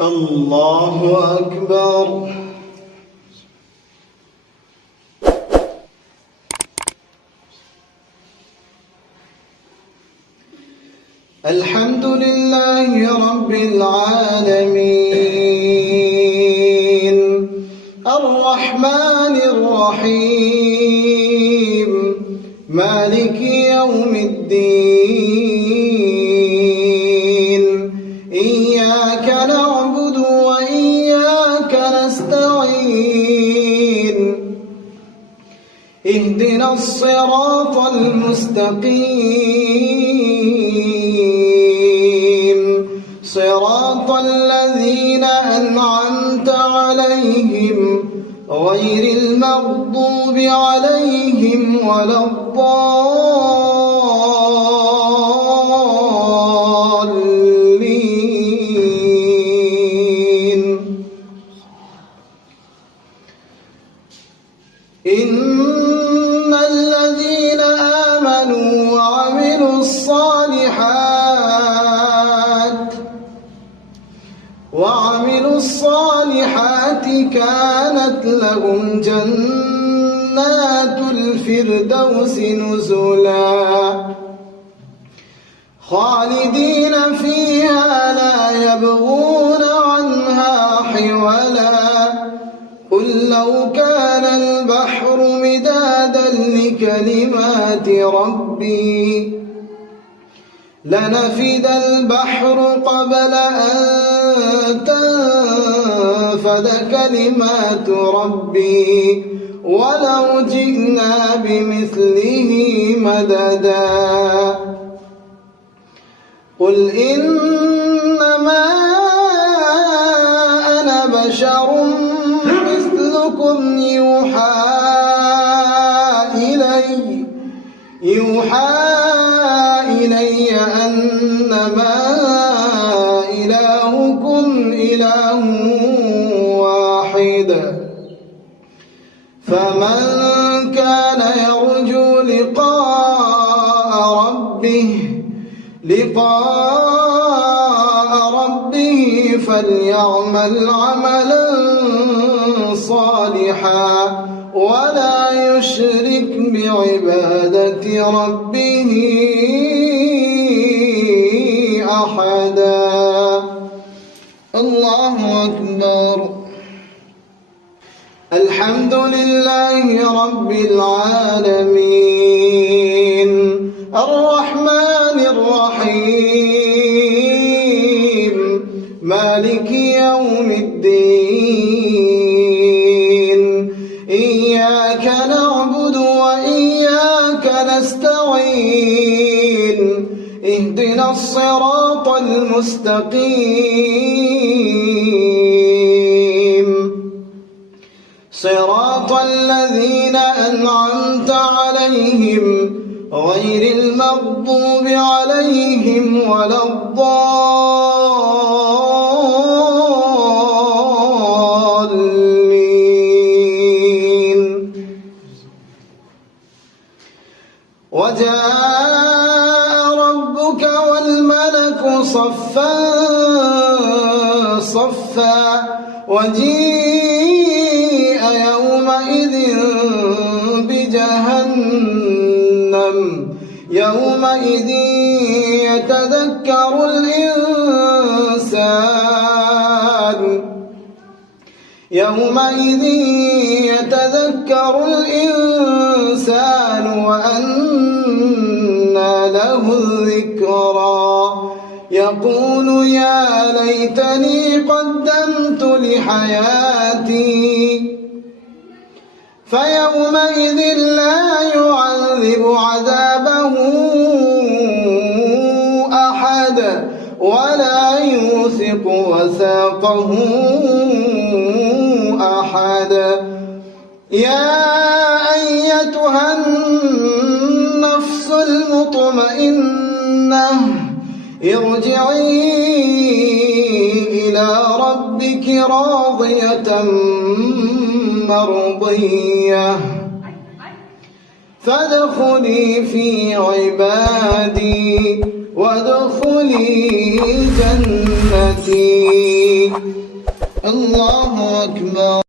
الله أكبر. الحمد لله رب العالمين الرحمن الرحيم مالك يوم الدين إياك نعبد وإياك نستعين اهدنا الصراط المستقيم صراط الذين أنعمت عليهم غير المغضوب عليهم ولا الضالين. إن الذين آمنوا وعملوا الصالحات كانت لهم جنات الفردوس نزلا خالدين فيها لا يبغون عنها حولا. قل لو كان البحر مدادا لكلمات ربي لنفد البحر قبل أن تنفد كلمات ربي ولو جئنا بمثله مددا. قل إنما أنا بشر مثلكم يوحى إلي أنما إلهكم إله واحد. فمن كان يرجو لقاء ربه فليعمل عملا صالحا ولا يشرك بعبادة ربه أحدا. الله أكبر. الحمد لله رب العالمين الرحمن الرحيم مالك يوم الدين إياك نعبد وإياك نستعين اهدنا الصراط المستقيم صراط الذين أنعمت عليهم غير المغضوب عليهم ولا الضالين. وجاء ربك والملك صفا صفا وجيء يومئذ بجهنم يومئذ يتذكر الإنسان وأنى له الذكرى يقول يا ليتني قدمت لحياتي فيومئذ لا يعذب عذابه أحد ولا يوثق وثاقه أحد. يا أيتها النفس المطمئنة ارجعي إلى ربك راضية مرضية فادخلي في عبادي وادخلي جنتي. الله أكبر.